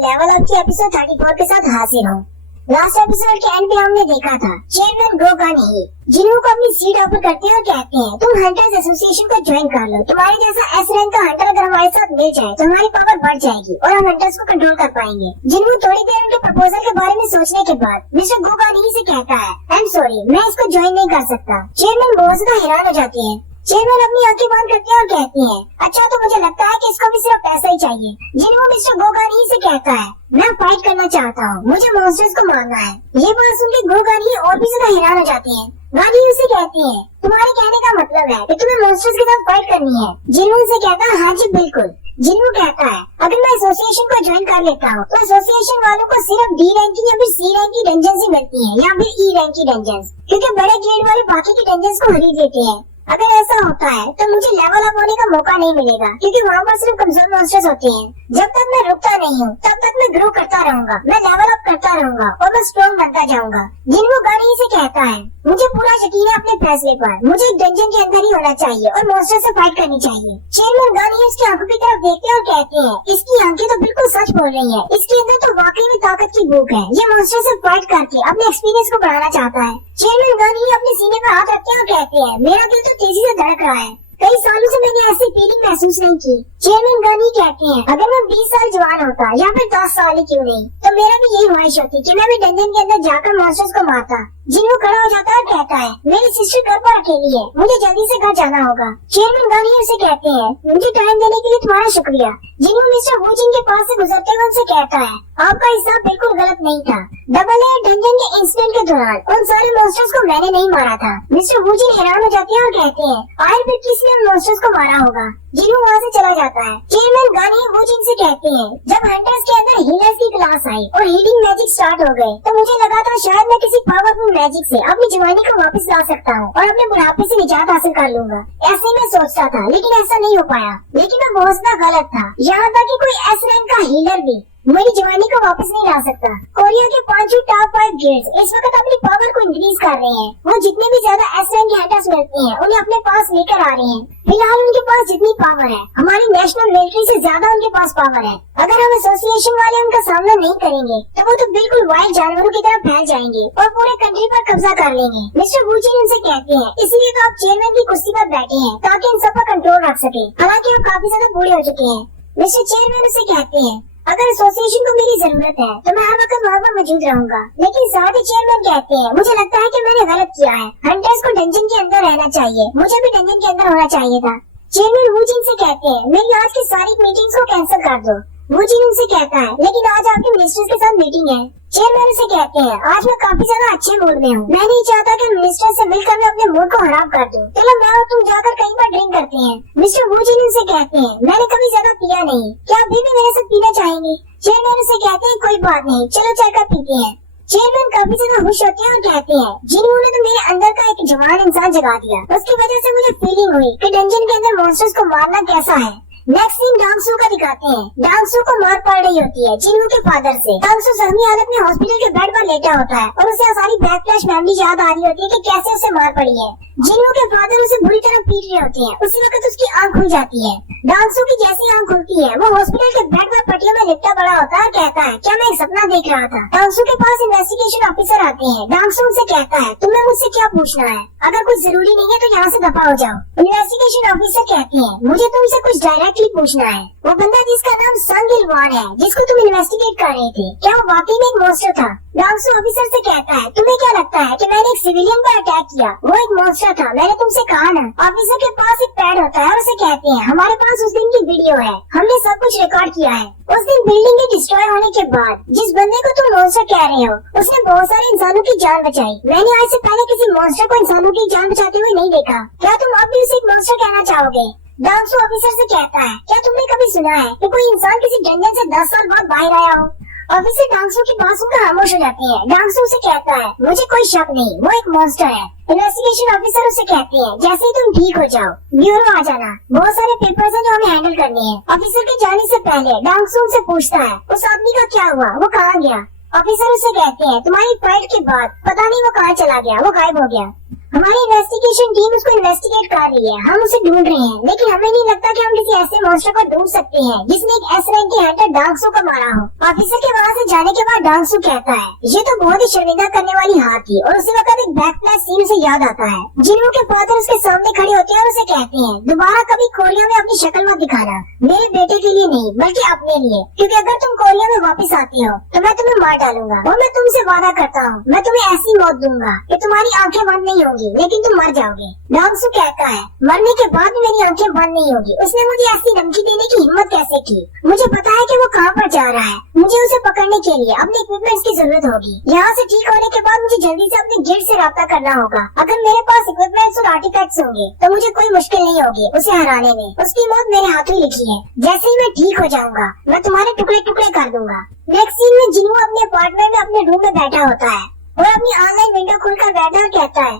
Level up की episode 34 के साथ हाजिर हूँ। लास्ट एपिसोड के एंड पे हमने देखा था चेयरमैन गोगान ही जिन्हों को अपनी सीट ऑफर करते हैं और कहते हैं तुम हंटर्स एसोसिएशन को ज्वाइन कर लो। तुम्हारे जैसा एस रैंक का हंटर अगर हमारे साथ मिल जाए तो हमारी पावर बढ़ जाएगी और हम हंटर्स को कंट्रोल कर पाएंगे। जिन्हों थोड़ी देर उनके प्रपोजल के बारे में सोचने के बाद मिस्टर गोगान ही से कहता है आई एम सॉरी, मैं इसको ज्वाइन नहीं कर सकता। चेयरमैन बहुत ज्यादा हैरान हो जाती है। चेयरमैन अपनी आंखें बंद करते हैं और कहती हैं अच्छा तो मुझे लगता है कि इसको भी सिर्फ पैसा ही चाहिए। जिन्हों मिस्टर गोगान ही से कहता है मैं फाइट करना चाहता हूँ, मुझे मॉन्स्टर्स को मारना है। ये बात सुन के गोगान ही और भी ज्यादा हैरान हो जाती है। गानी उसे कहती है तुम्हारे कहने का मतलब है कि तुम्हें मॉन्स्टर्स के साथ फाइट करनी है। जिन्हों से कहता है हाँ जी बिल्कुल। जिन्हों कहता है अगर मैं एसोसिएशन को ज्वाइन कर लेता हूँ तो एसोसिएशन वालों को सिर्फ डी रैंक की या फिर सी रैंक की डंजन ही मिलती है या फिर ई रैंक की डंजन, क्योंकि बड़े ग्रेड वाले बाकी की डंजन को खरीद लेते हैं। अगर ऐसा होता है तो मुझे लेवल अप होने का मौका नहीं मिलेगा, क्योंकि वहाँ पर सिर्फ कमजोर मॉन्स्टर्स होते हैं। जब तक मैं रुकता नहीं हूँ तब तक मैं ग्रो करता रहूंगा, मैं लेवल अप करता रहूंगा और मैं स्ट्रॉन्ग बनता जाऊंगा। जिन्हों गानी से कहता है मुझे पूरा यकीन है अपने फैसले पर, मुझे एक डंजन के अंदर ही होना चाहिए और मॉन्स्टर से फाइट करनी चाहिए। चेयरमैन गानी उसकी आंखों की तरफ देखते हैं और कहते हैं इसकी आंखें तो बिल्कुल सच बोल रही है, इसके अंदर तो वाकई में ताकत की भूख है। ये मॉन्स्टर से फाइट करके अपने एक्सपीरियंस को बढ़ाना चाहता है। चेयरमैन गानी अपने सीने पर हाथ रखते हैं और कहते हैं मेरा दिल तो तेजी से धड़क रहा है, कई सालों से मैंने ऐसी फीलिंग महसूस नहीं की। चेयरमैन गानी कहते हैं अगर मैं 20 साल जवान होता या फिर 10 साल ही क्यों नहीं तो मेरा भी यही ख्वाहिश होती कि मैं भी डंजन के अंदर जाकर मॉन्स्टर्स को मारता। जिन्हों खड़ा हो जाता है कहता है मेरी सिस्टर घर पर अकेली है, मुझे जल्दी से घर जाना होगा। चेयरमैन गानी उसे कहते हैं मुझे टाइम देने के लिए तुम्हारा शुक्रिया। जिन्हों मिस्टर वुजिन के पास से गुजरते हुए उनसे कहता है आपका हिसाब बिल्कुल गलत नहीं था। डबल ए डंजन के इंसिडेंट के दौरान उन सारे मॉन्स्टर्स को मैंने नहीं मारा था। मिस्टर वुजिन हैरान हो जाते हैं और कहते हैं आखिर फिर किसने उन मॉन्स्टर्स को मारा होगा। जिन्हों वहाँ से चला जाता है। चेयरमैन गानी वुजिन से कहते हैं जब हंटर्स के अंदर हीलर्स की क्लास आई और हीलिंग मैजिक स्टार्ट हो गए तो मुझे लगा था शायद मैं किसी पावरफुल मैजिक से अपनी जवानी को वापस ला सकता हूँ और अपने बुढ़ापे से निजात हासिल कर लूंगा। ऐसे ही मैं सोचता था लेकिन ऐसा नहीं हो पाया। लेकिन मैं बहुत ज्यादा गलत था। यहाँ तक कि कोई एस रैंक का हीलर भी मेरी जवानी को वापस नहीं ला सकता। कोरिया के 5 टॉप 5 गिल्ड्स इस वक्त अपनी पावर को इंक्रीज कर रहे हैं। वो जितने भी ज्यादा एस रैंक के हंटर्स मिलते हैं उन्हें अपने पास लेकर आ रहे हैं। फिलहाल उनके पास जितनी पावर है हमारी नेशनल मिलिट्री से ज्यादा उनके पास पावर है। अगर हम एसोसिएशन वाले उनका सामना नहीं करेंगे तो वो तो बिल्कुल वाइल्ड जानवरों की तरह फैल जाएंगे और पूरे कंट्री पर कब्जा कर लेंगे। मिस्टर वुजिन उनसे कहते हैं इसलिए तो आप चेयरमैन की कुर्सी पर बैठे हैं ताकि इन सब पर कंट्रोल रख सके। हालांकि आप काफी ज्यादा बूढ़े हो चुके हैं। मिस्टर चेयरमैन उसे कहते हैं अगर एसोसिएशन को मेरी जरूरत है तो मैं हर वक्त वहाँ पर मौजूद रहूंगा। लेकिन साथ ही चेयरमैन कहते हैं मुझे लगता है कि मैंने गलत किया है। हंटर्स को डंजन के अंदर रहना चाहिए, मुझे भी डंजन के अंदर होना चाहिए था। चेयरमैन वुजिन से कहते हैं मेरी आज की सारी मीटिंग्स को कैंसिल कर दो। वुजिन उनसे कहता है लेकिन आज आपके मिनिस्टर्स के साथ मीटिंग है। चेयरमैन उसे कहते हैं आज मैं काफी ज्यादा अच्छे मूड में हूँ, मैं नहीं चाहता कि मिनिस्टर से मिलकर मैं अपने मूड को खराब कर दूं। चलो मैं और तुम जाकर कहीं पर ड्रिंक करते हैं। मिस्टर वुजिन उनसे कहते हैं मैंने कभी ज्यादा पिया नहीं, क्या अभी भी मेरे साथ पीना चाहेंगे। चेयरमैन उसे कहते हैं कोई बात नहीं, चलो चाय का पीते हैं। चेयरमैन काफी ज्यादा खुश होते हैं और कहते हैं जिन्होंने तो मेरे अंदर का एक जवान इंसान जगा दिया, उसकी वजह से मुझे फीलिंग हुई कि डंजन के अंदर मॉन्स्टर्स को मारना कैसा है। नेक्स्ट सीन डांगसू का दिखाते हैं। डांगसू को मार पड़ रही होती है जिन्हों के फादर से। डांगसू जख्मी हालत में हॉस्पिटल के बेड पर लेटा होता है और उसे सारी बैक फ्लैश मेमोरी याद आ रही होती है कि कैसे उसे मार पड़ी है। जिन्हों के फादर उसे बुरी तरह पीट रहे होते हैं। उसी वक्त उसकी आंख खुल जाती है। डांगसू की जैसी आंख खुलती है वो हॉस्पिटल के बेड पर पटियों में लिपटा पड़ा होता है। कहता है क्या मैं एक सपना देख रहा था। डांगसू के पास इन्वेस्टिगेशन ऑफिसर आते हैं। डांगसू उनसे कहता है तुम्हें मुझसे क्या पूछना है, अगर कुछ जरूरी नहीं है तो यहाँ से दफा हो जाओ। इन्वेस्टिगेशन ऑफिसर कहते हैं मुझे तुमसे कुछ डायरेक्टली पूछना है। वो बंदा जिसका नाम संग इलवान है जिसको तुम इन्वेस्टिगेट कर रहे थे, क्या वो वाकई में एक मॉन्स्टर था। डांगसू ऑफिसर से कहता है तुम्हें क्या लगता है कि मैंने एक सिविलियन पर अटैक किया, वो एक मॉन्स्टर था, मैंने तुमसे कहा ना। ऑफिसर के पास एक पैड होता है और उसे कहते हैं हमारे पास उस दिन की वीडियो है, हमने सब कुछ रिकॉर्ड किया है। उस दिन बिल्डिंग के डिस्ट्रॉय होने के बाद जिस बंदे को तुम मॉन्स्टर कह रहे हो उसने बहुत सारे इंसानों की जान बचाई। मैंने आज से पहले किसी मॉन्स्टर को इंसानों की जान बचाते हुए नहीं देखा। क्या तुम अब भी उसे एक मॉन्स्टर कहना चाहोगे। डांगसू ऑफिसर से कहता है क्या तुमने कभी सुना है कि कोई इंसान किसी डंजन से 10 साल बाद बाहर आया हो। ऑफिसर डांगसू की बात सुनकर खामोश हो जाती है। डांगसू से कहता है मुझे कोई शक नहीं, वो एक मॉन्स्टर है। इन्वेस्टिगेशन ऑफिसर उसे कहती है जैसे ही तुम ठीक हो जाओ ब्यूरो आ जाना, बहुत सारे पेपर्स हैं जो हमें हैंडल करने हैं। ऑफिसर के जाने से पहले डांगसू से पूछता है उस आदमी का क्या हुआ, वो कहाँ गया। ऑफिसर उसे कहते हैं तुम्हारी फाइट के बाद पता नहीं वो कहाँ चला गया, वो गायब हो गया। हमारी इन्वेस्टिगेशन टीम उसको इन्वेस्टिगेट कर रही है, हम उसे ढूंढ रहे हैं, लेकिन हमें नहीं लगता कि हम किसी ऐसे मॉन्स्टर को ढूंढ सकते हैं जिसने एक एस रैंक के हंटर डार्कसू को मारा हो। ऑफिसर के वहाँ से जाने के बाद डार्कसू कहता है, ये तो बहुत ही शर्मिंदा करने वाली हार थी, और उसी वक्त एक बैकफ्लैश सीन उसे याद आता है। जिन्हों के फादर उसके सामने खड़े होते हैं और उसे कहते हैं, दोबारा कभी कोरिया में अपनी शक्ल मत दिखाना, मेरे बेटे के लिए नहीं बल्कि अपने लिए, क्योंकि अगर तुम कोरिया में वापस आती हो तो मैं तुम्हें मार डालूंगा, और मैं तुमसे वादा करता हूँ मैं तुम्हें ऐसी मौत दूंगा कि तुम्हारी आंखें बंद नहीं होंगी लेकिन तुम मर जाओगे। डार्कसू कहता है, मरने के बाद भी मेरी आंखें बंद नहीं होगी। उसने मुझे ऐसी धमकी देने की हिम्मत कैसे की? मुझे पता है कि वो कहाँ पर जा रहा है, मुझे उसे पकड़ने के लिए अपने इक्विपमेंट्स की जरूरत होगी। यहाँ से ठीक होने के बाद मुझे जल्दी से अपने गिल्ड से राब्ता करना होगा। अगर मेरे पास इक्विपमेंट्स और आर्टिफैक्ट्स होंगे तो मुझे कोई मुश्किल नहीं होगी उसे हराने में। उसकी मौत मेरे हाथों ही लिखी है, जैसे ही मैं ठीक हो जाऊंगा मैं तुम्हारे टुकड़े टुकड़े कर दूंगा। नेक्स्ट सीन में जिन्हों अपने अपार्टमेंट में अपने रूम में बैठा होता है और अपनी ऑनलाइन विंडो खोलकर बैठा और कहता है,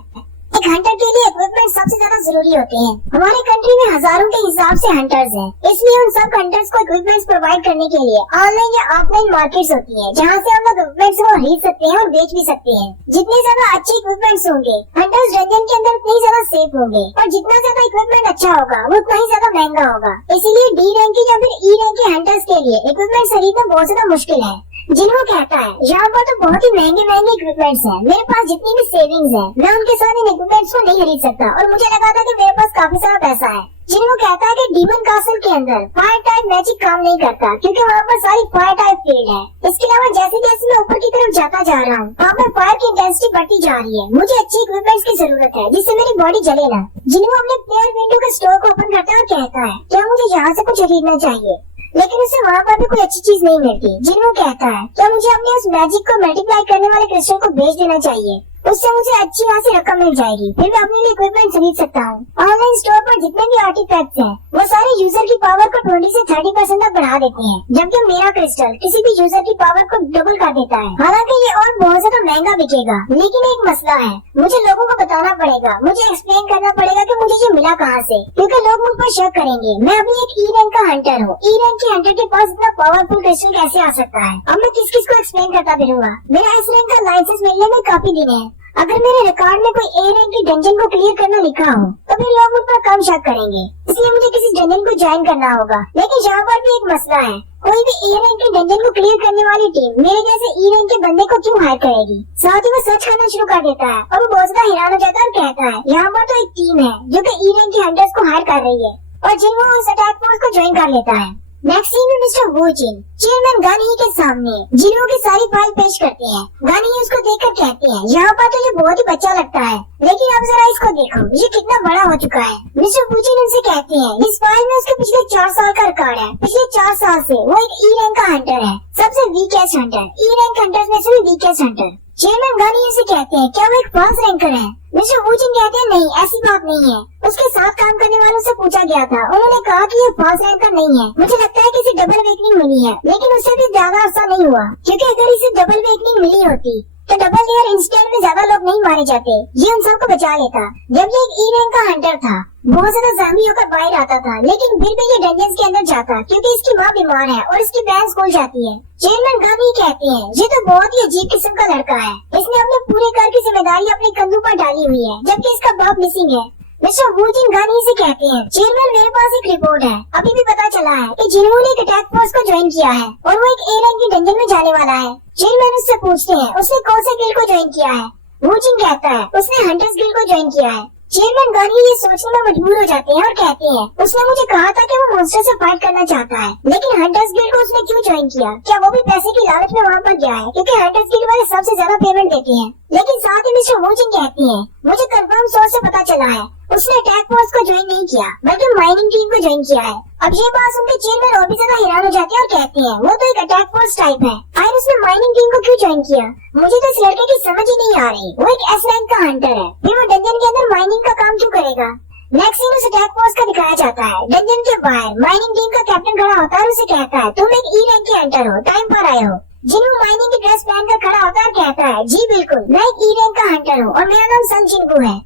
एक हंटर के लिए इक्विपमेंट सबसे ज्यादा जरूरी होते हैं। हमारे कंट्री में हजारों के हिसाब से हंटर्स हैं, इसलिए उन सब हंटर्स को इक्विपमेंट्स प्रोवाइड करने के लिए ऑनलाइन या ऑफलाइन मार्केट्स होती हैं, जहां से हम लोग इक्विपमेंट्स को खरीद सकते हैं और बेच भी सकते हैं। जितने ज्यादा अच्छे इक्विपमेंट्स होंगे हंटर्स डंजन के अंदर उतने ही ज्यादा सेफ होंगे, और जितना ज्यादा इक्विपमेंट अच्छा होगा वो उतना ही ज्यादा महंगा होगा। इसीलिए डी रैंक के या फिर ई रैंक के हंटर्स के लिए इक्विपमेंट खरीदना बहुत ज्यादा मुश्किल है। जिन्हों कहता है, यहाँ पर तो बहुत ही महंगे महंगे इक्विपमेंट्स हैं, मेरे पास जितनी भी सेविंग्स है मैं उनके साथ इन इक्विपमेंट्स को नहीं खरीद सकता, और मुझे लगा था कि मेरे पास काफी सारा पैसा है। जिन्हों कहता है कि डीमन कासल के अंदर फायर टाइप मैजिक काम नहीं करता, क्योंकि वहाँ पर सारी फायर टाइप फील्ड है। इसके अलावा जैसे जैसे मैं ऊपर की तरफ जाता जा रहा हूँ वहाँ पर फायर की इंटेंसिटी बढ़ती जा रही है। मुझे अच्छी इक्विपमेंट्स की जरूरत है जिससे मेरी बॉडी जले ना। जिन्हों अपने प्लेयर विंडो के स्टोर को ओपन करता है और कहता है, क्या मुझे यहाँ से कुछ खरीदना चाहिए, लेकिन उसे वहाँ पर भी कोई अच्छी चीज नहीं मिलती। जिन्हों कहता है, क्या मुझे अपने उस मैजिक को मल्टीप्लाई करने वाले क्रिस्टल को बेच देना चाहिए, उससे मुझे अच्छी खासी रकम मिल जाएगी, फिर मैं अपने लिए इक्विपमेंट खरीद सकता हूँ। ऑनलाइन स्टोर पर जितने भी आर्टिफैक्ट्स हैं वो सारे यूजर की पावर को 20 से 30% तक बढ़ा देते हैं, जबकि मेरा क्रिस्टल किसी भी यूजर की पावर को डबल कर देता है। हालांकि ये और बहुत ज्यादा महंगा बिकेगा, लेकिन एक मसला है, मुझे लोगों को बताना पड़ेगा, मुझे एक्सप्लेन करना पड़ेगा कि मुझे ये मिला कहाँ से, क्योंकि लोग मुझ पर शक करेंगे। मैं अभी एक ई रैंक का हंटर हूँ, ई रैंक के हंटर के पास इतना पावरफुल क्रिस्टल कैसे आ सकता है? अब मैं किस किस को एक्सप्लेन करता फिरूंगा? मेरा इस रैंक का लाइसेंस मिलने में काफी दिन है। अगर मेरे रिकॉर्ड में कोई ए रैंक की डंजन को क्लियर करना लिखा हो तो फिर लोग मुझ पर कम शक करेंगे, इसलिए मुझे किसी डंजन को ज्वाइन करना होगा। लेकिन यहाँ पर भी एक मसला है, कोई भी ए रैंक के डंजन को क्लियर करने वाली टीम मेरे जैसे ई रैंक के बंदे को क्यों हायर करेगी? साथ ही वो सर्च करना शुरू कर देता है और वो बहुत ज्यादा हैरान हो जाता है और कहता है, यहाँ पर तो एक टीम है जो कि ई रैंक के हंटर्स को हायर कर रही है, और जिन्होंने उस अटैक फोर्स को ज्वाइन कर लेता है। नेक्स्ट सीन में मिस्टर वू जिन चेयरमैन गानी के सामने जिन्हों की सारी फाइल पेश करते हैं। गानी उसको देखकर कहते हैं, यहाँ पर तो ये बहुत ही बच्चा लगता है, लेकिन अब जरा इसको देखो, ये कितना बड़ा हो चुका है। मिस्टर वू जिन उनसे कहते हैं, इस फाइल में उसके पिछले 4 साल का रिकॉर्ड है। पिछले 4 साल से वो एक ई रैंक का हंटर है, सबसे weakest Hunter, E rank hunters में से भी वीकेस्ट हंटर। चेयरमैन गानी उसे कहते हैं, क्या वो एक फॉल्स रैंकर है? मिस्टर वू जिन कहते हैं, नहीं ऐसी बात नहीं है। उसके साथ काम करने वालों से पूछा गया था, उन्होंने कहा कि ये फॉल्स रैंकर नहीं है। मुझे लगता है कि इसे डबल वेकनिंग मिली है, लेकिन उससे भी ज्यादा अर्सा नहीं हुआ, क्योंकि अगर इसे डबल वेकनिंग मिली होती तो डबल लेयर इंसिडेंट में ज्यादा लोग नहीं मारे जाते, ये उन सबको बचा लेता। जब ये एक ई रैंक का हंटर था बहुत ज्यादा ज़ॉम्बी होकर बाहर आता था, लेकिन फिर भी ये डंजन्स के अंदर जाता क्योंकि इसकी माँ बीमार है और इसकी बहन स्कूल जाती है। चेयरमैन गानी कहते हैं, ये तो बहुत ही अजीब किस्म का लड़का है, इसने अपने पूरे घर की जिम्मेदारी अपने कंधों पर डाली हुई है, जबकि इसका बाप मिसिंग है। मिस्टर वू जिन गानी से कहते हैं, चेयरमैन मेरे पास एक रिपोर्ट है, अभी भी पता चला है कि जिन्होंने एक अटैक फोर्स को ज्वाइन किया है और वो एक ए रैंक की डंजन में जाने वाला है। चेयरमैन उससे पूछते हैं, उसने कौन से गिल्ड को ज्वाइन किया है? वू जिन कहता है, उसने हंटर्स गिल्ड को ज्वाइन किया है। चेयरमैन गानी ये सोचने में मजबूर हो जाते हैं और कहते हैं, उसने मुझे कहा था कि वो मॉन्स्टर से फाइट करना चाहता है, लेकिन हंटर्स गिल्ड को उसने क्यों ज्वाइन किया? क्या वो भी पैसे की लालच में वहाँ पर गया है? क्योंकि हंटर्स गिल्ड वाले सबसे ज्यादा पेमेंट देते हैं। लेकिन साथ ही मिस्टर वू जिन कहती हैं, मुझे कंफर्म सोर्स से पता चला है उसने अटैक फोर्स को ज्वाइन नहीं किया बल्कि माइनिंग टीम को ज्वाइन किया है। अब ये बात सुनकर चेयरमैन और भी ज्यादा हैरान हो जाते हैं और कहते हैं, वो तो एक अटैक फोर्स टाइप है, आखिर उसने माइनिंग टीम को क्यों ज्वाइन किया? मुझे तो इस लड़के की समझ ही नहीं आ रही। वो एक एस रैंक का हंटर है, फिर वो डंजन के अंदर माइनिंग का काम क्यों करेगा? नेक्स्ट सीन उस अटैक फोर्स का दिखाया जाता है। डंजन के बाहर माइनिंग टीम का कैप्टन खड़ा होता है और उसे कहता है, तुम एक ई रैंक के हंटर हो, टाइम पर आए हो। जिन्हों माइनिंग की ड्रेस पहनकर खड़ा होता है और कहता है, जी बिल्कुल, मैं एक ई रैंक का हंटर हूँ और मेरा नाम सन जिनगू है।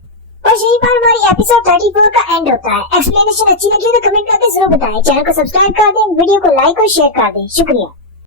और यहीं पर हमारी एपिसोड 34 का एंड होता है। एक्सप्लेनेशन अच्छी लगी तो कमेंट करके जरूर बताएं। चैनल को सब्सक्राइब कर दें, वीडियो को लाइक और शेयर कर दें। शुक्रिया।